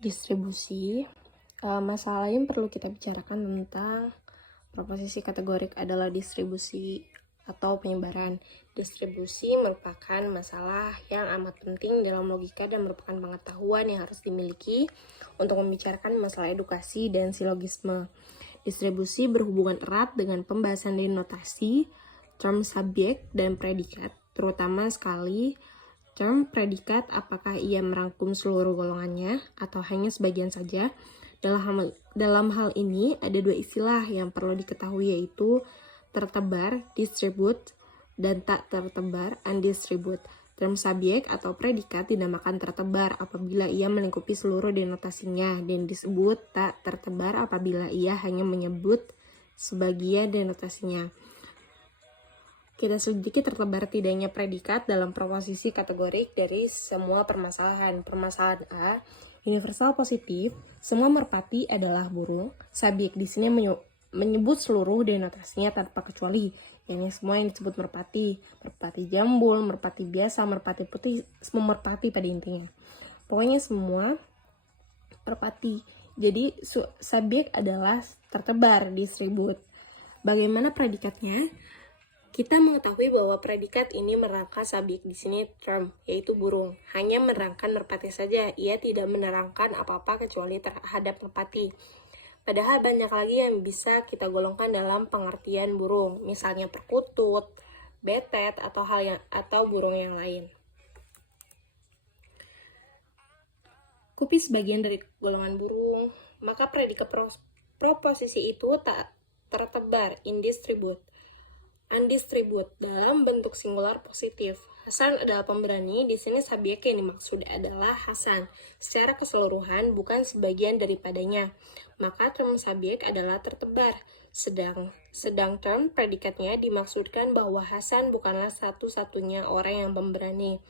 distribusi. Masalah lain perlu kita bicarakan tentang proposisi kategorik adalah distribusi atau penyebaran. Distribusi merupakan masalah yang amat penting dalam logika dan merupakan pengetahuan yang harus dimiliki untuk membicarakan masalah edukasi dan silogisme. Distribusi berhubungan erat dengan pembahasan denotasi, term subjek, dan predikat, terutama sekali term predikat apakah ia merangkum seluruh golongannya atau hanya sebagian saja. Dalam hal ini ada dua istilah yang perlu diketahui, yaitu tertebar, distribute, dan tak tertebar, undistribute. Term subjek atau predikat dinamakan tertebar apabila ia melingkupi seluruh denotasinya dan disebut tak tertebar apabila ia hanya menyebut sebagian denotasinya. Kita selidiki tertebar tidaknya predikat dalam proposisi kategorik dari semua permasalahan. Permasalahan A, universal positif, semua merpati adalah burung. Subjek di sini menyebut seluruh denotasinya tanpa kecuali, yakni semua yang disebut merpati, merpati jambul, merpati biasa, merpati putih, semua merpati pada intinya. Pokoknya semua merpati. Jadi subjek adalah tertebar, distribute. Bagaimana predikatnya? Kita mengetahui bahwa predikat ini menerangkan subjek di sini term, yaitu burung. Hanya menerangkan merpati saja, ia tidak menerangkan apa-apa kecuali terhadap merpati. Padahal banyak lagi yang bisa kita golongkan dalam pengertian burung, misalnya perkutut, betet, atau burung yang lain. Kupi sebagian dari golongan burung, maka predikat proposisi itu tak tertebar, undistribute dalam bentuk singular positif. Hasan adalah pemberani, di sini subjek yang dimaksud adalah Hasan secara keseluruhan, bukan sebagian daripadanya. Maka term subjek adalah tertebar, sedang term predikatnya dimaksudkan bahwa Hasan bukanlah satu-satunya orang yang pemberani,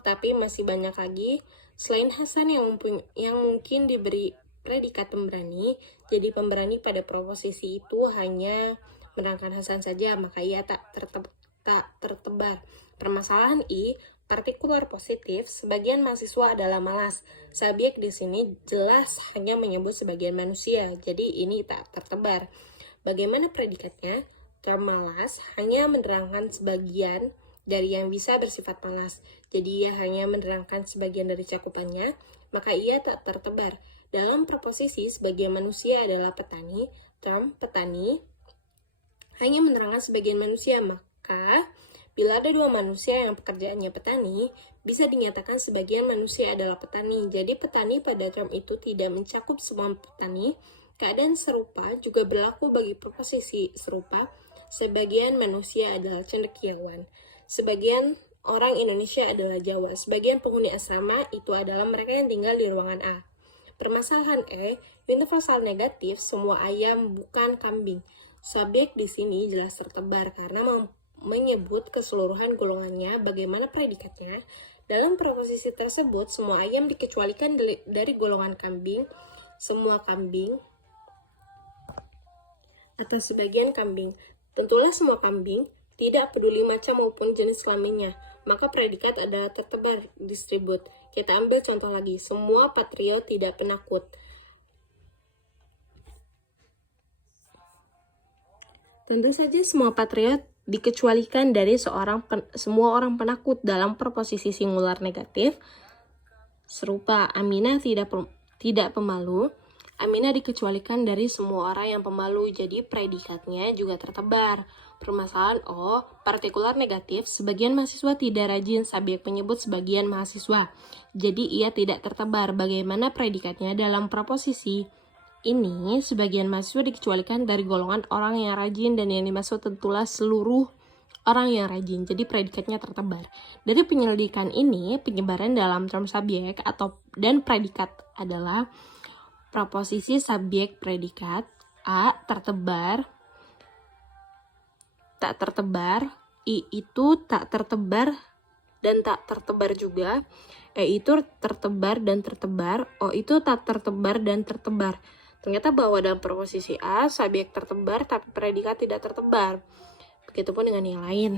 tetapi masih banyak lagi selain Hasan yang mungkin diberi predikat pemberani. Jadi pemberani pada proposisi itu hanya menerangkan Hasan saja, maka ia tak tertebar. Permasalahan I, partikular positif, sebagian mahasiswa adalah malas. Subjek di sini jelas hanya menyebut sebagian manusia, jadi ini tak tertebar. Bagaimana predikatnya? Term malas hanya menerangkan sebagian dari yang bisa bersifat malas, jadi ia hanya menerangkan sebagian dari cakupannya, maka ia tak tertebar. Dalam proposisi sebagian manusia adalah petani, term petani hanya menerangkan sebagian manusia, maka bila ada dua manusia yang pekerjaannya petani, bisa dinyatakan sebagian manusia adalah petani. Jadi petani pada term itu tidak mencakup semua petani. Keadaan serupa juga berlaku bagi proposisi serupa. Sebagian manusia adalah cendekiawan. Sebagian orang Indonesia adalah Jawa. Sebagian penghuni asrama itu adalah mereka yang tinggal di ruangan A. Permasalahan E, universal negatif, semua ayam bukan kambing. Subjek di sini jelas tertebar karena menyebut keseluruhan golongannya. Bagaimana predikatnya? Dalam proposisi tersebut, semua ayam dikecualikan dari golongan kambing, semua kambing, atau sebagian kambing. Tentulah semua kambing, tidak peduli macam maupun jenis kelaminnya. Maka predikat adalah tertebar, distribute. Kita ambil contoh lagi, semua patriot tidak penakut. Tentu saja semua patriot dikecualikan dari semua orang penakut dalam proposisi singular negatif. Serupa, Aminah tidak pemalu. Aminah dikecualikan dari semua orang yang pemalu, jadi predikatnya juga tertebar. Permasalahan O, partikular negatif, sebagian mahasiswa tidak rajin, subjek menyebut sebagian mahasiswa, jadi ia tidak tertebar. Bagaimana predikatnya? Dalam proposisi ini, sebagian mahasiswa dikecualikan dari golongan orang yang rajin dan yang dimaksud tentulah seluruh orang yang rajin, jadi predikatnya tertebar. Dari penyelidikan ini, penyebaran dalam term subjek dan predikat adalah proposisi subjek predikat. A, tertebar, tak tertebar. I itu tak tertebar dan tak tertebar juga. E itu tertebar dan tertebar. O itu tak tertebar dan tertebar. Ternyata bahwa dalam proposisi A, subjek tertebar tapi predikat tidak tertebar. Begitupun dengan yang lain.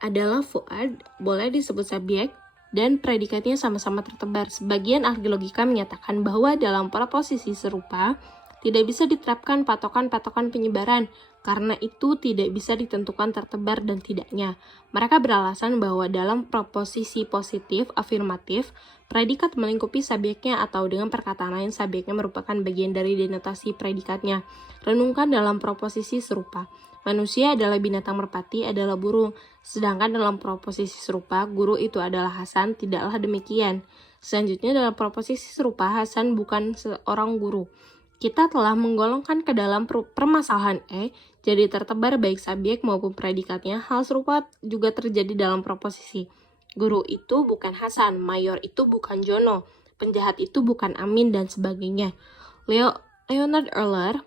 Adalah Fuad boleh disebut subjek dan predikatnya sama-sama tertebar. Sebagian ahli logika menyatakan bahwa dalam proposisi serupa tidak bisa diterapkan patokan-patokan penyebaran, karena itu tidak bisa ditentukan tertebar dan tidaknya. Mereka beralasan bahwa dalam proposisi positif afirmatif, predikat melingkupi subjeknya atau dengan perkataan lain subjeknya merupakan bagian dari denotasi predikatnya. Renungkan dalam proposisi serupa. Manusia adalah binatang merpati adalah burung, sedangkan dalam proposisi serupa, guru itu adalah Hasan, tidaklah demikian. Selanjutnya dalam proposisi serupa, Hasan bukan seorang guru. Kita telah menggolongkan ke dalam permasalahan E, jadi tertebar baik subjek maupun predikatnya. Hal serupa juga terjadi dalam proposisi. Guru itu bukan Hasan, mayor itu bukan Jono, penjahat itu bukan Amin, dan sebagainya. Leonhard Euler,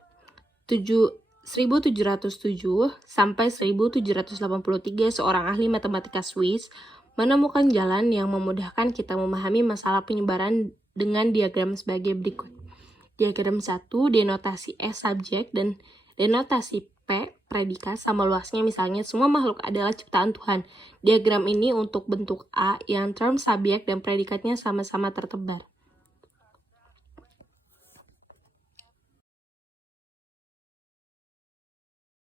1707 sampai 1783, seorang ahli matematika Swiss, menemukan jalan yang memudahkan kita memahami masalah penyebaran dengan diagram sebagai berikut. Diagram 1, denotasi S subjek dan denotasi P predikat sama luasnya, misalnya semua makhluk adalah ciptaan Tuhan. Diagram ini untuk bentuk A yang term subjek dan predikatnya sama-sama tertebar.